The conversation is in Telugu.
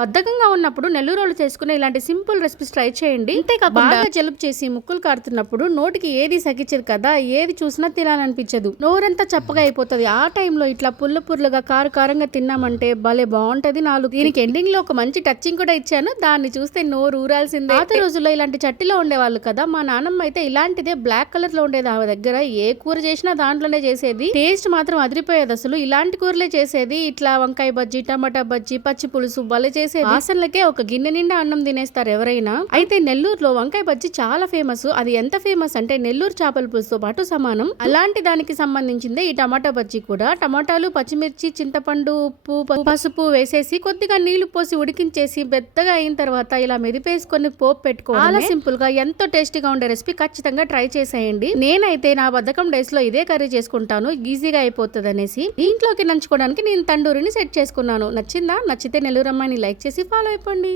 బద్ధకంగా ఉన్నప్పుడు నెల్లూరోళ్ళు చేసుకునే ఇలాంటి సింపుల్ రెసిపీస్ ట్రై చేయండి. అంతేకాకుండా బాగా జలుబు చేసి ముక్కులు కారుతున్నప్పుడు నోటికి ఏది సకిచ్చదు కదా, ఏది చూసినా తినాలనిపించదు, నోరంతా చప్పగా అయిపోతుంది. ఆ టైంలో ఇట్లా పుల్లగా కారంగా తిన్నామంటే భలే బాగుంటది. నాలుగు దీనికి ఎండింగ్ లో ఒక మంచి టచింగ్ కూడా ఇచ్చాను, దాన్ని చూస్తే నోరు ఊరాల్సిందే. పాత రోజుల్లో ఇలాంటి చట్టిలో ఉండేవాళ్ళు కదా, మా నాన్నమ్మ అయితే ఇలాంటిదే బ్లాక్ కలర్ లో ఉండేది. ఆమె దగ్గర ఏ కూర చేసినా దాంట్లోనే చేసేది. టేస్ట్ మాత్రం అదిరిపోయేది. అసలు ఇలాంటి కూరలే చేసేది. ఇట్లా వంకాయ బజ్జీ, టమాటా బజ్జీ, పచ్చి పులుసు భలే చేసేది. వాసనలకే ఒక గిన్నె నిండా అన్నం తినేస్తారు ఎవరైనా. అయితే నెల్లూరులో వంకాయ బజ్జీ చాలా ఫేమస్. అది ఎంత ఫేమస్ అంటే నెల్లూరు చేపల పులుసుతో పాటు సమానం. అలాంటి దానికి సంబంధించిందే ఈ టమాటా బజ్జీ కూడా. టమాటాలు, పచ్చిమిర్చి, చింతపండు, ఉప్పు, పసుపు వేసేసి కొద్దిగా నీళ్లు పోసి ఉడికించేసి పెద్దగా అయిన తర్వాత ఇలా మెదిపేసుకొని పోపు పెట్టుకోవాలి. చాలా సింపుల్ గా ఎంతో టేస్టీగా ఉండే రెసిపీ. ఖచ్చితంగా ట్రై చేసేయండి. నేనైతే నా బద్ధకం డేస్ లో ఇదే కర్రీ చేసుకుంటాను, ఈజీగా అయిపోతుంది అనేసి. ఇంట్లోకి నంచుకోవడానికి నేను తండూరిని సెట్ చేసుకున్నాను. నచ్చిందా? నచ్చితే నెల్లూరు అమ్మాయిని లైక్ చేసి ఫాలో అయిపోండి.